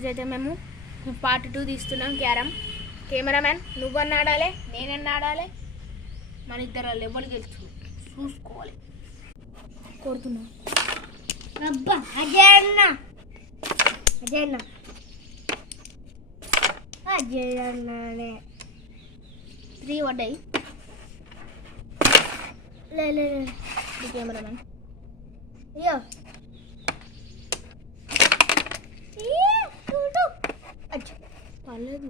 ఈరోజైతే మేము పార్ట్ 2 తీస్తున్నాం క్యారమ్. కెమెరామ్యాన్ నువ్వన్నా ఆడాలి, నేనన్నా ఆడాలి, మన ఇద్దరు లెవెల్ గెలుచు చూసుకోవాలి. కోరుతున్నా అబ్బా అజయ్ అన్న 3 పడ్డాయి. లే కెమెరామ్యాన్ అయ్యో పర్లేదు.